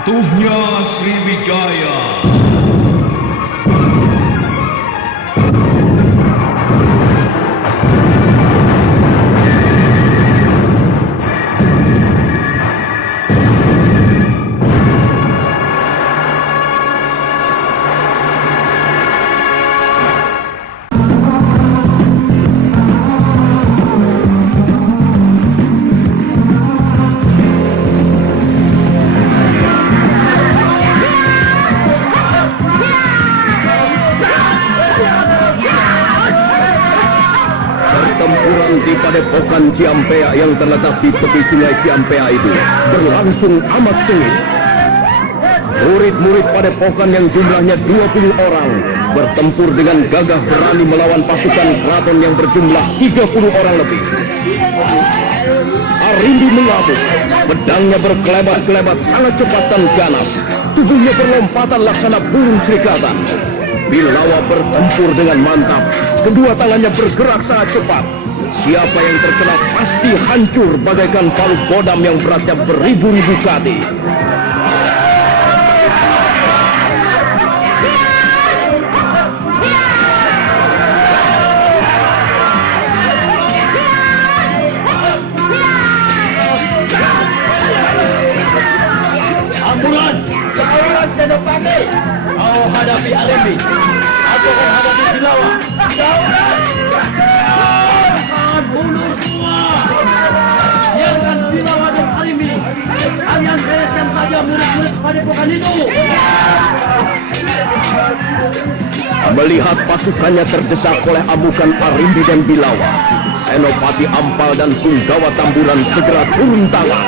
Runtuhnya Sriwijaya. Di Padepokan Ciampea yang terletak di tepi sungai Ciampea itu berlangsung amat sengit. Murid-murid Padepokan yang jumlahnya 20 orang bertempur dengan gagah berani melawan pasukan keraton yang berjumlah 30 orang lebih. Arimbi mengamuk, pedangnya berkelebat-kelebat sangat cepat dan ganas, tubuhnya berlompatan laksana burung serigala. Bilawa bertempur dengan mantap, kedua tangannya bergerak sangat cepat. Siapa yang terkena pasti hancur bagaikan palu godam yang beratnya beribu-ribu kati. Ambulan, jauhlah Senopati. Kau hadapi Arimbi, aku akan hadapi Bilawa. Jauhlah. Bunuh semua. Biarkan Bilawa dan Arimbi. Kalian bereskan saja murid-murid Padepokan itu. Melihat pasukannya terdesak oleh amukan Arimbi dan Bilawa, Senopati Ampal dan Punggawa Tamburan segera turun tangan.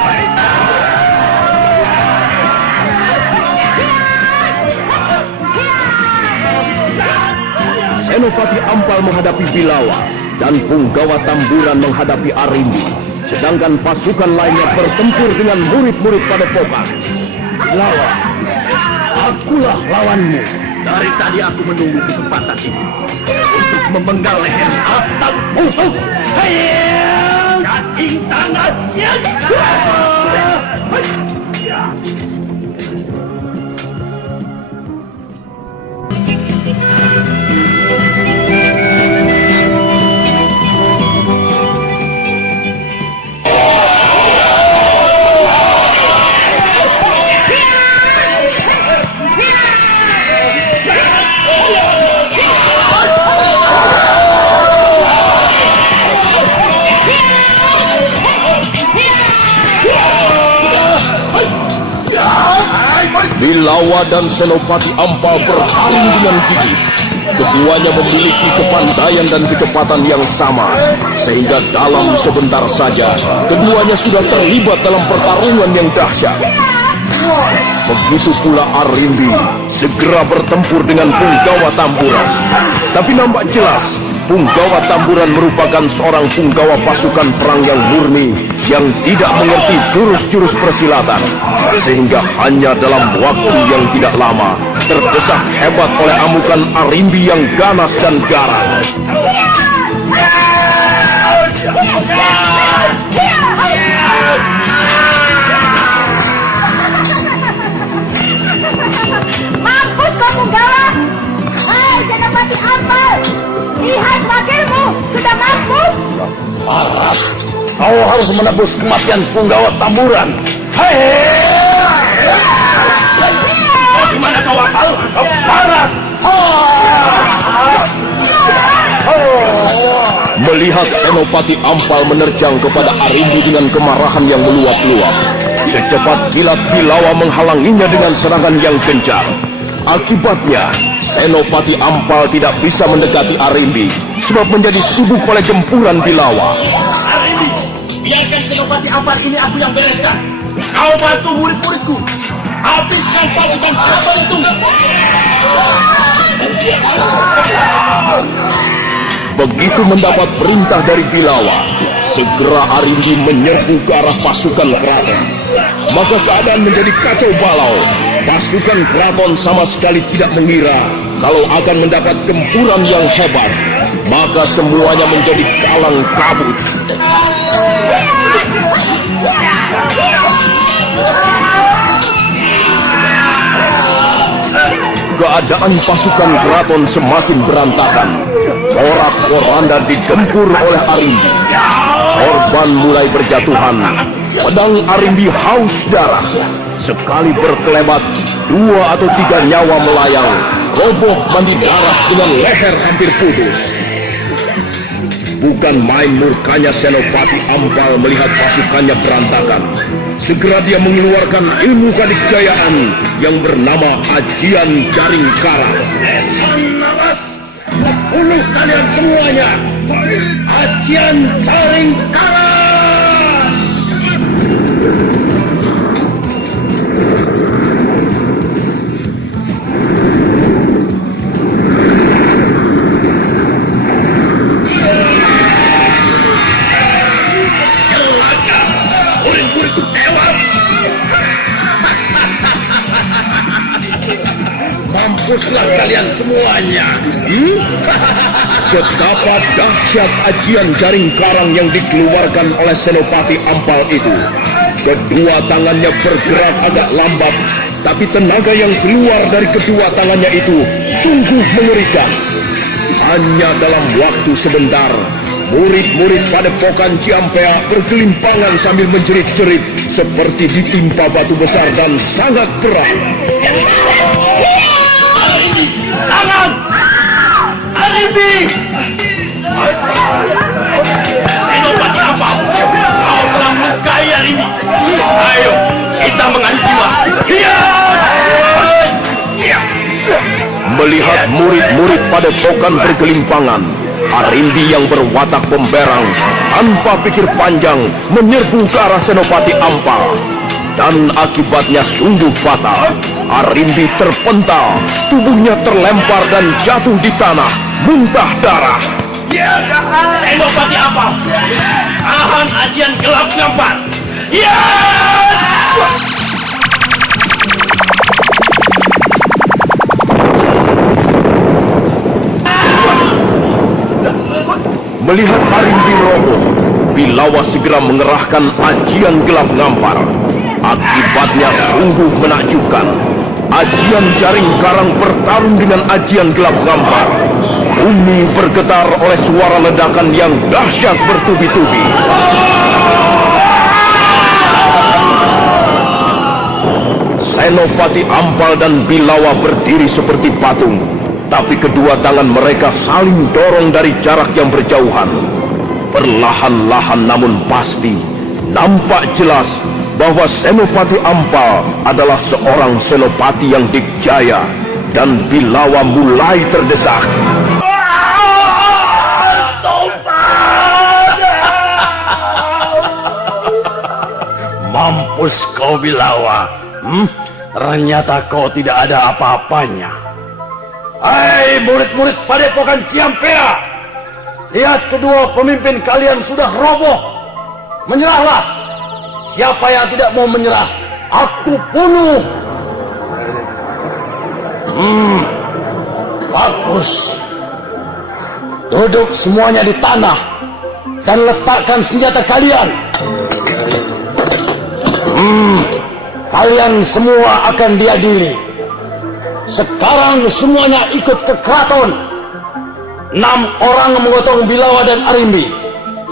Senopati Ampal menghadapi Bilawa dan Punggawa Tamburan menghadapi Arimbi, sedangkan pasukan lainnya bertempur dengan murid-murid Padepokan. Bilawa, akulah lawanmu. Dari tadi aku menunggu kesempatan ini untuk memenggal leher atap musuh. Cacing tangannya. Bilawa dan Senopati Ampal bersaing dengan gigih. Keduanya memiliki kepandaian dan kecepatan yang sama, sehingga dalam sebentar saja keduanya sudah terlibat dalam pertarungan yang dahsyat. Begitu pula Arimbi segera bertempur dengan Punggawa Tamburan. Tapi nampak jelas Punggawa Tamburan merupakan seorang punggawa pasukan perang yang murni, yang tidak mengerti jurus-jurus persilatan, sehingga hanya dalam waktu yang tidak lama terdesak hebat oleh amukan Arimbi yang ganas dan garang. Mampus kau Punggawa! Hai Senopati Ampal! Lihat wakilmu sudah mampus. Parah, kau harus menebus kematian Punggawa Tamburan. Hei! Di mana kau akal? Kau parah! Melihat Senopati Ampal menerjang kepada Arimbi dengan kemarahan yang meluap-luap, secepat kilat Bilawa menghalanginya dengan serangan yang gencar. Akibatnya, Senopati Ampal tidak bisa mendekati Arimbi, sebab menjadi sibuk oleh gempuran Bilawa. Arimbi, biarkan Senopati Ampal ini aku yang bereskan. Kau bantu murid-muridku. Habiskan pasukan Ampal itu. Begitu mendapat perintah dari Bilawa, segera Arimbi menyerbu ke arah pasukan keraton. Maka keadaan menjadi kacau balau. Pasukan keraton sama sekali tidak mengira kalau akan mendapat gempuran yang hebat. Maka semuanya menjadi kalang kabut. keadaan pasukan keraton semakin berantakan. Porak-poranda digempur oleh Arimbi. Korban mulai berjatuhan. Pedang Arimbi haus darah. Sekali berkelebat, 2 atau 3 nyawa melayang. Roboh mandi darah dengan leher hampir putus. Bukan main murkanya Senopati Ampal melihat pasukannya berantakan. Segera dia mengeluarkan ilmu kadikjayaan yang bernama Ajian Jaring Karang. Awas! Bunuh kalian semuanya! Ajian Jaring Karang! Murid-muridku tewas! Mampuslah kalian semuanya! Betapa dahsyat ajian jaring karang yang dikeluarkan oleh Senopati Ampal itu. Kedua tangannya bergerak agak lambat, tapi tenaga yang keluar dari kedua tangannya itu sungguh mengerikan. Hanya dalam waktu sebentar, murid-murid Padepokan Ciampea bergelimpangan sambil menjerit-jerit seperti ditimpa batu besar dan sangat berat. Tangan! Arimbi! Senopati Ampal, kau telah melukai Arimbi. Ayo, kita mengadu jiwa. Melihat murid-murid Padepokan bergelimpangan, Arimbi yang berwatak pemberang tanpa pikir panjang menyerbu ke arah Senopati Ampal. Dan akibatnya sungguh fatal. Arimbi terpental, tubuhnya terlempar dan jatuh di tanah, muntah darah. Senopati Ampal, tahan ajian gelap ngampar. Melihat Arimbi roboh, Bilawa segera mengerahkan ajian gelap ngampar. Akibatnya sungguh menakjubkan. Ajian jaring karang bertarung dengan ajian gelap ngampar. Bumi bergetar oleh suara ledakan yang dahsyat bertubi-tubi. Senopati Ampal dan Bilawa berdiri seperti patung, tapi kedua tangan mereka saling dorong dari jarak yang berjauhan. Perlahan-lahan namun pasti, nampak jelas bahwa Senopati Ampal adalah seorang senopati yang dikjaya, dan Bilawa mulai terdesak. Mampus kau Bilawa. Ternyata kau tidak ada apa-apanya. Hai murid-murid Padepokan Ciampea, lihat kedua pemimpin kalian sudah roboh. Menyerahlah. Siapa yang tidak mau menyerah, aku bunuh. Bagus. Duduk semuanya di tanah dan letakkan senjata kalian. Kalian semua akan diadili. Sekarang semuanya ikut ke keraton. 6 orang menggotong Bilawa dan Arimbi,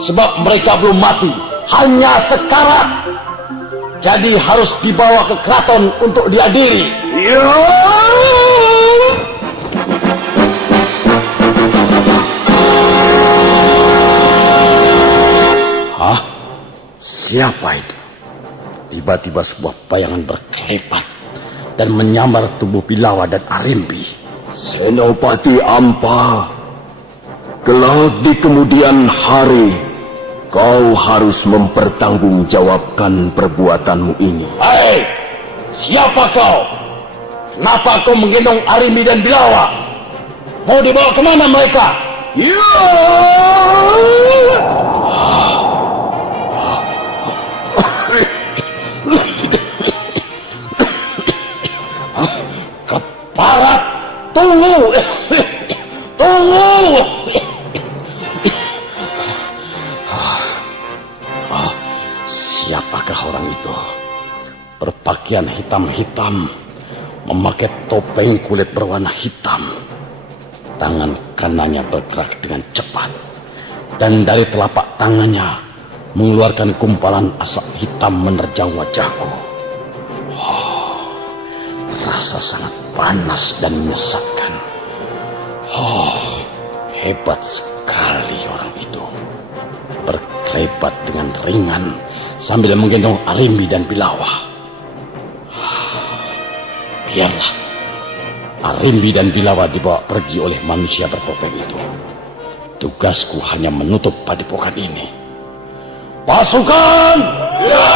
sebab mereka belum mati, hanya sekarat. Jadi harus dibawa ke keraton untuk diadili. Hah? Siapa itu? Tiba-tiba sebuah bayangan berkelebat dan menyambar tubuh Bilawa dan Arimbi. Senopati Ampal, kelak di kemudian hari kau harus mempertanggungjawabkan perbuatanmu ini. Hei, siapa kau? Kenapa kau menggendong Arimbi dan Bilawa? Mau dibawa kemana mereka? Keparat, tunggu! Tunggu! Siapakah orang itu? Berpakaian hitam-hitam, memakai topeng kulit berwarna hitam. Tangan kanannya bergerak dengan cepat, dan dari telapak tangannya mengeluarkan gumpalan asap hitam menerjang wajahku. Terasa sangat panas dan menyesatkan. Hebat sekali orang itu. Berkelebat dengan ringan sambil menggendong Arimbi dan Bilawa. Biarlah Arimbi dan Bilawa dibawa pergi oleh manusia bertopeng itu. Tugasku hanya menutup padepokan ini. Pasukan! Ya!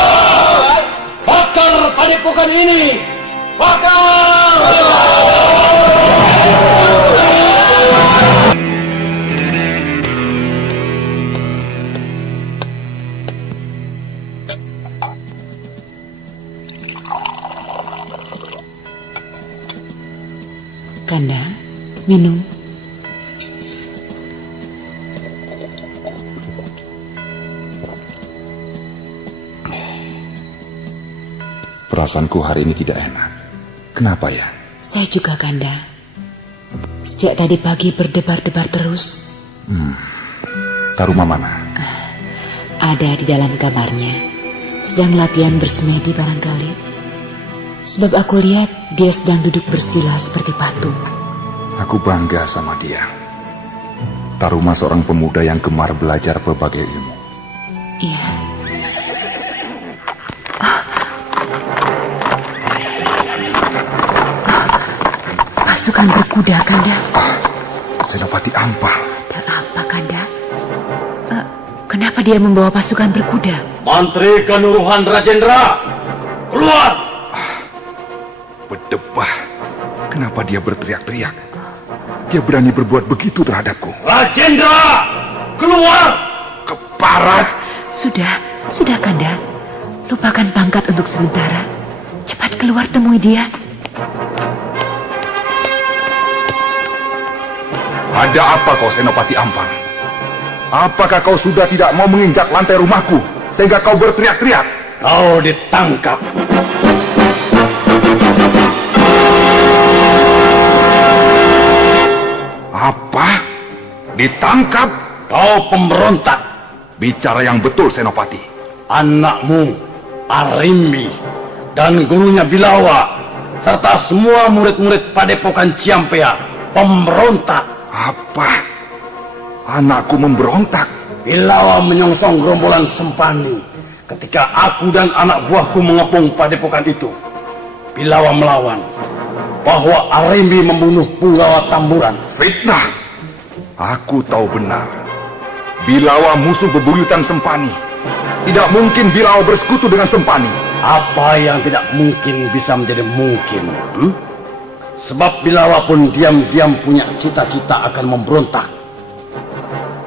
Bakar padepokan ini! Bakar! Kanda, minum. Perasaanku hari ini tidak enak. Kenapa ya? Saya juga, Kanda. Sejak tadi pagi berdebar-debar terus. Taruma mana? Ada di dalam kamarnya. Sedang latihan bersemedi barangkali. Sebab aku lihat dia sedang duduk bersila seperti patung. Aku bangga sama dia. Taruma seorang pemuda yang gemar belajar berbagai ilmu. Iya. Pasukan berkuda, Kanda. Senopati Ampal. Ada apa, Kanda? Kenapa dia membawa pasukan berkuda? Mantri Kanuruhan Rajendra, keluar! Berdebah. Kenapa dia berteriak-teriak? Dia berani berbuat begitu terhadapku. Rajendra, keluar! Keparat! Sudah, Kanda. Lupakan pangkat untuk sementara. Cepat keluar temui dia. Ada apa kau, Senopati Ampal? Apakah kau sudah tidak mau menginjak lantai rumahku sehingga kau berteriak-teriak? Kau ditangkap. Apa? Ditangkap? Kau pemberontak. Bicara yang betul, Senopati. Anakmu, Arimbi, dan gurunya Bilawa, serta semua murid-murid Padepokan Ciampea, pemberontak. Apa? Anakku memberontak? Bilawa menyongsong gerombolan Sempani ketika aku dan anak buahku mengepung Padepokan itu. Bilawa melawan bahwa Arimbi membunuh Punggawa Tamburan. Fitnah! Aku tahu benar. Bilawa musuh bebuyutan Sempani. Tidak mungkin Bilawa bersekutu dengan Sempani. Apa yang tidak mungkin bisa menjadi mungkin? Sebab Bilawa pun diam-diam punya cita-cita akan memberontak.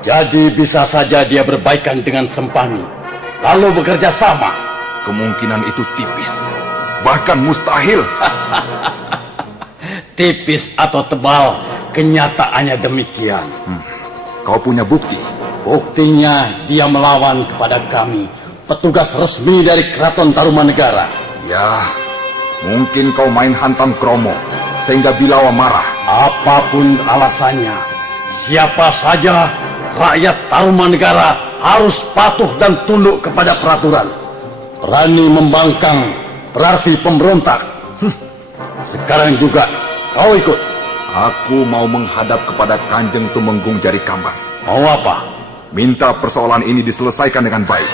Jadi bisa saja dia berbaikan dengan Sempani, lalu bekerja sama. Kemungkinan itu tipis, bahkan mustahil. Tipis atau tebal, kenyataannya demikian. Kau punya bukti? Buktinya dia melawan kepada kami, petugas resmi dari Keraton Tarumanegara. Ya, mungkin kau main hantam kromo sehingga Bilawa marah. Apapun alasannya, siapa saja rakyat Tarumanegara harus patuh dan tunduk kepada peraturan. Berani membangkang berarti pemberontak. Sekarang juga kau ikut. Aku mau menghadap kepada Kanjeng Tumenggung Jari Kambang. Mau apa? Minta persoalan ini diselesaikan dengan baik.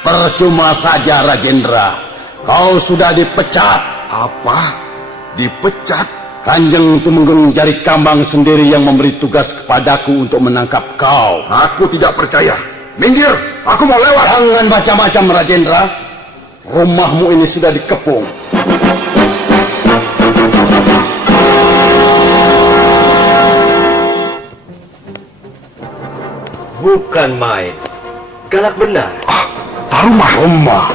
Percuma saja, Rajendra. Kau sudah dipecat. Apa? Dipecat? Kanjeng Tumenggung Jari Kambang sendiri yang memberi tugas kepadaku untuk menangkap kau. Aku tidak percaya. Minggir, aku mau lewat. Jangan macam-macam, Rajendra. Rumahmu ini sudah dikepung. Bukan main. Galak benar. Taruma.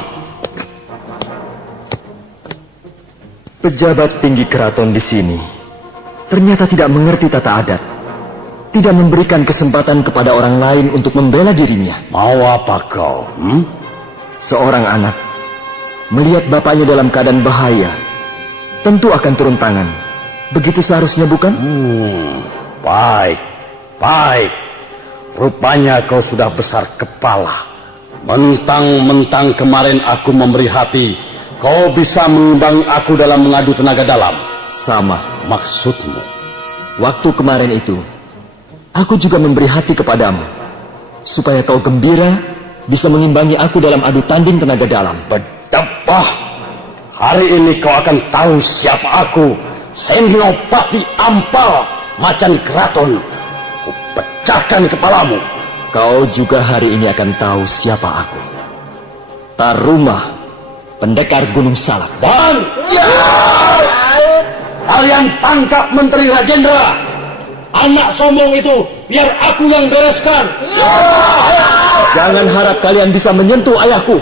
Pejabat tinggi keraton di sini ternyata tidak mengerti tata adat. Tidak memberikan kesempatan kepada orang lain untuk membela dirinya. Mau apa kau? Seorang anak melihat bapaknya dalam keadaan bahaya, tentu akan turun tangan. Begitu seharusnya, bukan? Baik, baik. Rupanya kau sudah besar kepala. Mentang-mentang kemarin aku memberi hati, kau bisa mengimbangi aku dalam mengadu tenaga dalam. Sama. Maksudmu? Waktu kemarin itu, aku juga memberi hati kepadamu, supaya kau gembira bisa mengimbangi aku dalam adu tanding tenaga dalam. Berdebah. Hari ini kau akan tahu siapa aku. Senopati Ampal, macan keraton. Ku pecahkan kepalamu. Kau juga hari ini akan tahu siapa aku. Taruma, pendekar Gunung Salak. Bang! Ya! Kalian tangkap Menteri Rajendra. Anak sombong itu biar aku yang bereskan. Jangan harap kalian bisa menyentuh ayahku.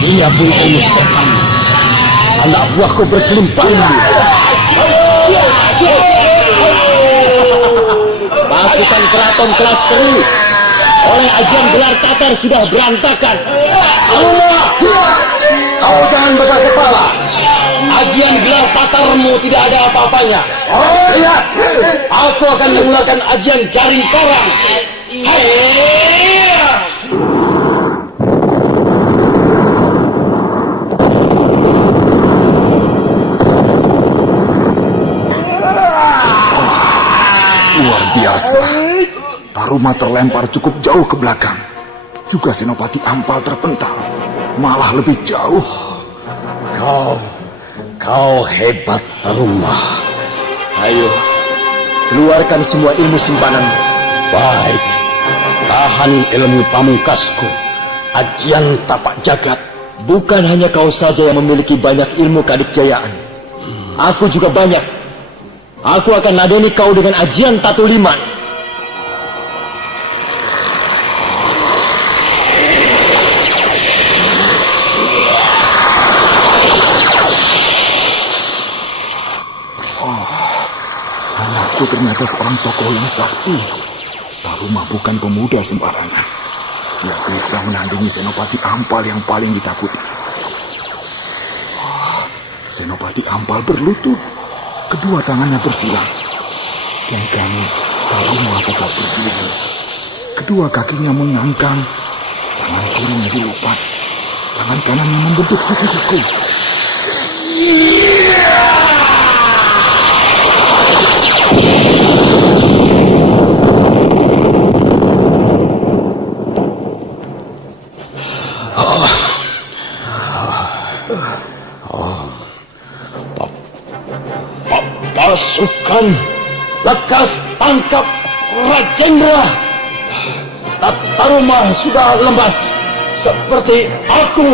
Dia pun ilmu setan. Anak buahku berkelimpang. Pasukan keraton kelas teri oleh ajian gelar Tatar sudah berantakan. Allah! Kau jangan besar kepala. Ajian gelar Tatarmu tidak ada apa-apanya. Oh iya. Aku akan mengeluarkan ajian jaring karang. Luar biasa. Taruma terlempar cukup jauh ke belakang. Juga Senopati Ampal terpental. Malah lebih jauh. Kau hebat, Taruma. Ayo, keluarkan semua ilmu simpanan. Baik. Tahan ilmu pamungkasku. Ajian tapak jagat. Bukan hanya kau saja yang memiliki banyak ilmu kadikjayaan. Aku juga banyak. Aku akan ladeni kau dengan ajian Tatu Liman. Anakku ternyata seorang tokoh yang sakti. Taruma bukan pemuda sembarangan. Dia bisa menandingi Senopati Ampal yang paling ditakuti. Senopati Ampal berlutut. Kedua tangannya bersilang. Sedangkan Taruma tetap berdiri. Kedua kakinya mengangkang. Tangan kirinya dilupat. Tangan kanannya membentuk siku-siku. Pasukan, lekas tangkap Rajendra. Taruma sudah lemas seperti aku.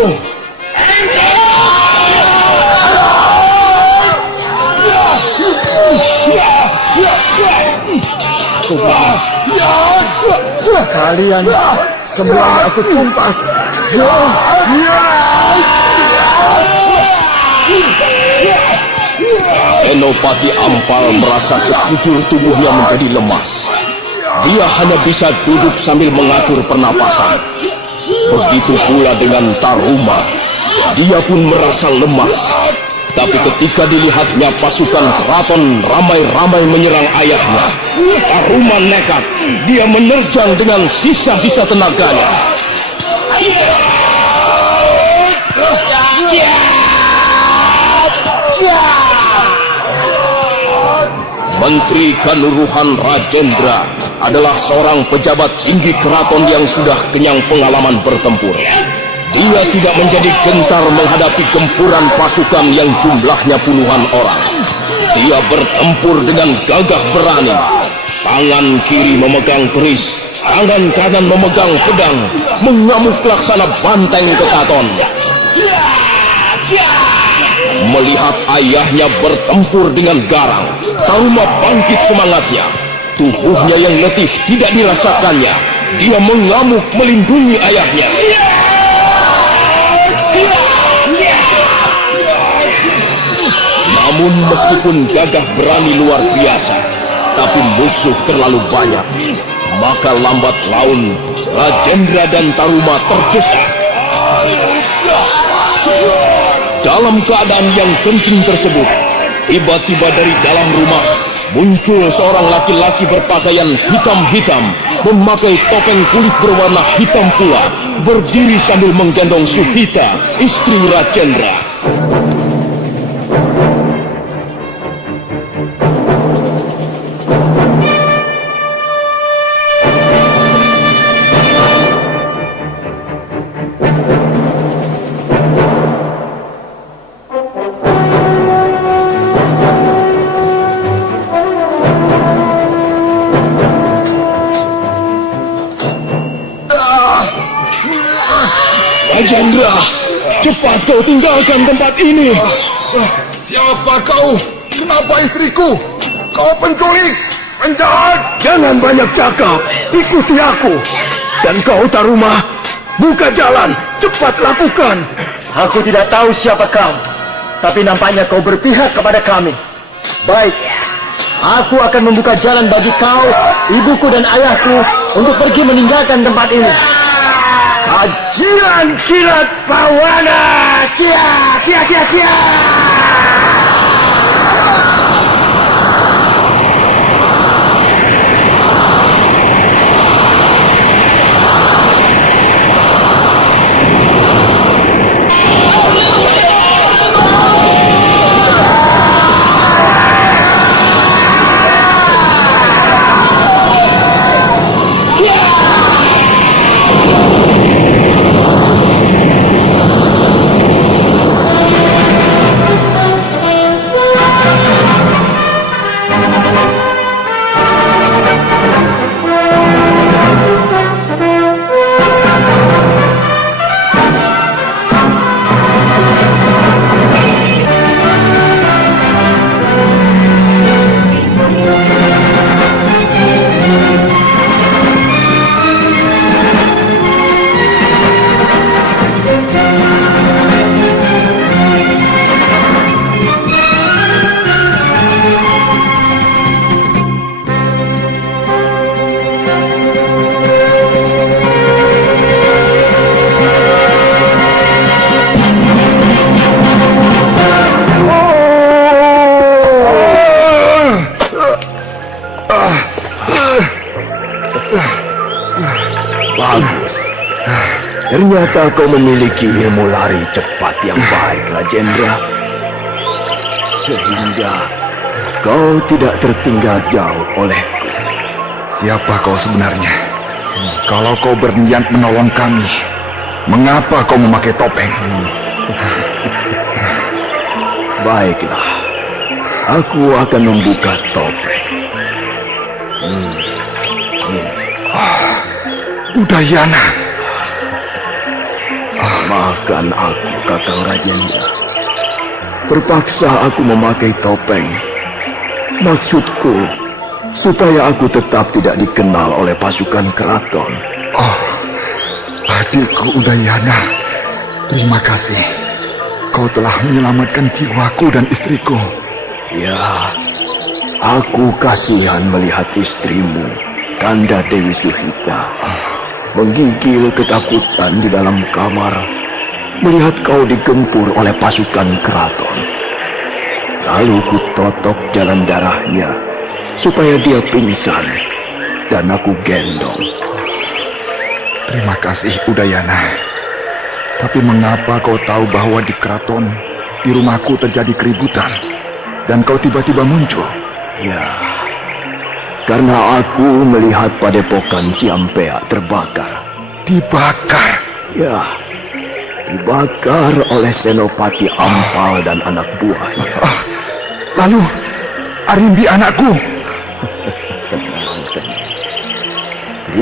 Kalian semuanya aku tumpas. Senopati Ampal merasa sekujur tubuhnya menjadi lemas. Dia hanya bisa duduk sambil mengatur pernapasan. Begitu pula dengan Taruma. Dia pun merasa lemas. Tapi ketika dilihatnya pasukan keraton ramai-ramai menyerang ayahnya, Taruma nekat. Dia menerjang dengan sisa-sisa tenaganya. Menteri Kanuruhan Rajendra adalah seorang pejabat tinggi keraton yang sudah kenyang pengalaman bertempur. Dia tidak menjadi gentar menghadapi gempuran pasukan yang jumlahnya puluhan orang. Dia bertempur dengan gagah berani. Tangan kiri memegang keris, tangan kanan memegang pedang, mengamuk laksana banteng ketaton. Melihat ayahnya bertempur dengan garang, Taruma bangkit semangatnya. Tubuhnya yang letih tidak dirasakannya. Dia mengamuk melindungi ayahnya. Namun meskipun gagah berani luar biasa, Tapi musuh terlalu banyak. Maka lambat laun Rajendra dan Taruma tergesa. Dalam keadaan yang genting tersebut, tiba-tiba dari dalam rumah muncul seorang laki-laki berpakaian hitam-hitam, memakai topeng kulit berwarna hitam pula, berdiri sambil menggendong Suhita, istri Rajendra. Rajendra, cepat kau tinggalkan tempat ini. Siapa kau? Kenapa istriku? Kau penculik, penjahat. Jangan banyak cakap, ikuti aku. Dan kau Taruma, buka jalan, cepat lakukan. Aku tidak tahu siapa kau, tapi nampaknya kau berpihak kepada kami. Baik, aku akan membuka jalan bagi kau, ibuku dan ayahku untuk pergi meninggalkan tempat ini. Ajian kilat Pawana, Kia, kia, kia, kia. Bagus. Ternyata kau memiliki ilmu lari cepat yang baik, Rajendra. Sehingga kau tidak tertinggal jauh olehku. Siapa kau sebenarnya? Kalau kau berniat menolong kami, mengapa kau memakai topeng? Baiklah, aku akan membuka topeng. Ini. Udayana. Maafkan aku, Kakang Rajendra. Terpaksa aku memakai topeng. Maksudku, supaya aku tetap tidak dikenal oleh pasukan keraton. Oh, adikku Udayana. Terima kasih. Kau telah menyelamatkan jiwaku dan istriku. Ya, aku kasihan melihat istrimu, Kanda Dewi Suhita, menggigil ketakutan di dalam kamar melihat kau digempur oleh pasukan keraton. Lalu ku totok jalan darahnya supaya dia pingsan dan aku gendong. Terima kasih Udayana. Tapi mengapa kau tahu bahwa di keraton, di rumahku terjadi keributan dan kau tiba-tiba muncul? Ya, karena aku melihat padepokan Ciampea terbakar. Dibakar? Ya, dibakar oleh Senopati Ampal dan anak buahnya. Lalu, Arimbi anakku,